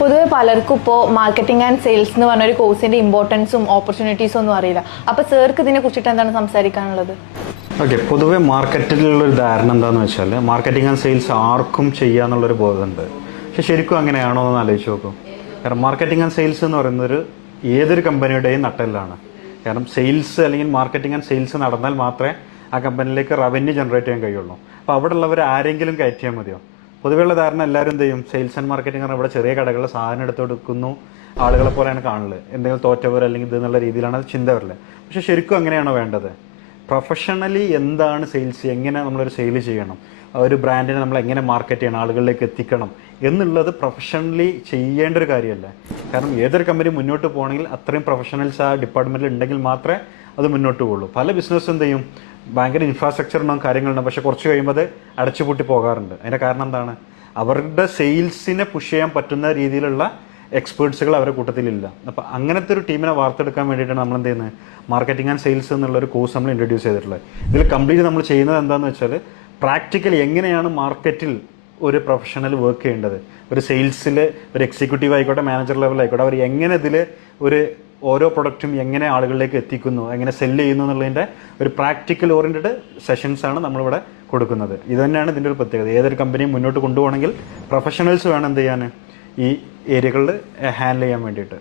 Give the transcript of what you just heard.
പൊതുവെ പലർക്കും ഇപ്പോൾ മാർക്കറ്റിംഗ് ആൻഡ് സെയിൽസ് എന്ന് പറഞ്ഞ ഒരു കോഴ്സിന്റെ ഇമ്പോർട്ടൻസും ഓപ്പർച്യൂണിറ്റീസും ഒന്നും അറിയില്ല. അപ്പോൾ സാർക്ക് ഇതിനെ കുറിച്ചിട്ട് എന്താണ് സംസാരിക്കാനുള്ളത്? ഓക്കെ, പൊതുവെ മാർക്കറ്റിലുള്ളൊരു ധാരണ എന്താണെന്ന് വെച്ചാൽ മാർക്കറ്റിംഗ് ആൻഡ് സെയിൽസ് ആർക്കും ചെയ്യാന്നുള്ളൊരു ബോധമുണ്ട്. പക്ഷെ ശരിക്കും അങ്ങനെയാണോ എന്ന് ആലോചിച്ച് നോക്കും. കാരണം മാർക്കറ്റിംഗ് ആൻഡ് സെയിൽസ് എന്ന് പറയുന്നത് ഏതൊരു കമ്പനിയുടെയും നട്ടെല്ലാണ്. കാരണം സെയിൽസ് അല്ലെങ്കിൽ മാർക്കറ്റിംഗ് ആൻഡ് സെയിൽസ് നടന്നാൽ മാത്രമേ ആ കമ്പനിയിലേക്ക് റവന്യൂ ജനറേറ്റ് ചെയ്യാൻ കഴിയുള്ളൂ. അപ്പോൾ അവിടെ ഉള്ളവർ ആരെങ്കിലും കയറ്റിയാൽ മതിയോ? പൊതുവെയുള്ള ധാരണ എല്ലാവരും എന്ത് ചെയ്യും, സെയിൽസ് ആൻഡ് മാർക്കറ്റിംഗ് പറഞ്ഞാൽ ഇവിടെ ചെറിയ കടകളിൽ സാധനം എടുത്തെടുക്കുന്നു, ആളുകളെ പോലെയാണ് കാണുന്നത്, എന്തെങ്കിലും തോറ്റവർ അല്ലെങ്കിൽ ഇത് എന്നുള്ള രീതിയിലാണ് ചിന്ത വരല്. പക്ഷെ ശരിക്കും അങ്ങനെയാണോ വേണ്ടത്? പ്രൊഫഷണലി എന്താണ് സെയിൽസ്, എങ്ങനെ നമ്മളൊരു സെയിൽ ചെയ്യണം, ഒരു ബ്രാൻഡിനെ നമ്മൾ എങ്ങനെ മാർക്കറ്റ് ചെയ്യണം, ആളുകളിലേക്ക് എത്തിക്കണം എന്നുള്ളത് പ്രൊഫഷണലി ചെയ്യേണ്ട ഒരു കാര്യമല്ലേ. കാരണം ഏതൊരു കമ്പനി മുന്നോട്ട് പോകണമെങ്കിൽ അത്രയും പ്രൊഫഷണൽസ് ആ ഡിപ്പാർട്ട്മെൻറ്റിൽ ഉണ്ടെങ്കിൽ മാത്രമേ അത് മുന്നോട്ട് പോകുള്ളൂ. പല ബിസിനസ്സും എന്ത് ചെയ്യും, ഭയങ്കര ഇൻഫ്രാസ്ട്രക്ചർ ഉണ്ടാകും, കാര്യങ്ങളുണ്ടാകും, പക്ഷെ കുറച്ച് കഴിയുമ്പോൾ അത് അടച്ചുപൂട്ടി പോകാറുണ്ട്. അതിൻ്റെ കാരണം എന്താണ്? അവരുടെ സെയിൽസിനെ പുഷ് ചെയ്യാൻ പറ്റുന്ന രീതിയിലുള്ള എക്സ്പേർട്സുകൾ അവരുടെ കൂട്ടത്തിലില്ല. അപ്പോൾ അങ്ങനത്തെ ഒരു ടീമിനെ വാർത്തെടുക്കാൻ വേണ്ടിയിട്ടാണ് നമ്മൾ എന്ത് ചെയ്യുന്നത്, മാർക്കറ്റിംഗ് ആൻഡ് സെയിൽസ് എന്നുള്ളൊരു കോഴ്സ് നമ്മൾ ഇൻട്രൊഡ്യൂസ് ചെയ്തിട്ടുള്ളത്. ഇതിൽ കംപ്ലീറ്റ് നമ്മൾ ചെയ്യുന്നത് എന്താണെന്ന് വെച്ചാൽ പ്രാക്ടിക്കലി എങ്ങനെയാണ് മാർക്കറ്റിൽ ഒരു പ്രൊഫഷണൽ വർക്ക് ചെയ്യേണ്ടത്, ഒരു സെയിൽസിൽ ഒരു എക്സിക്യൂട്ടീവ് ആയിക്കോട്ടെ, മാനേജർ ലെവലായിക്കോട്ടെ, അവർ എങ്ങനെ ഇതിൽ ഒരു ഓരോ പ്രൊഡക്റ്റും എങ്ങനെ ആളുകളിലേക്ക് എത്തിക്കുന്നു, എങ്ങനെ സെല്ല് ചെയ്യുന്നു എന്നുള്ളതിൻ്റെ ഒരു പ്രാക്ടിക്കൽ ഓറിയൻറ്റഡ് സെഷൻസാണ് നമ്മളിവിടെ കൊടുക്കുന്നത്. ഇത് തന്നെയാണ് ഇതിൻ്റെ ഒരു പ്രത്യേകത. ഏതൊരു കമ്പനിയും മുന്നോട്ട് കൊണ്ടുപോകണമെങ്കിൽ പ്രൊഫഷണൽസ് വേണം എന്ത് ചെയ്യാൻ, ഈ ഏരിയകളിൽ ഹാൻഡിൽ ചെയ്യാൻ വേണ്ടിയിട്ട്.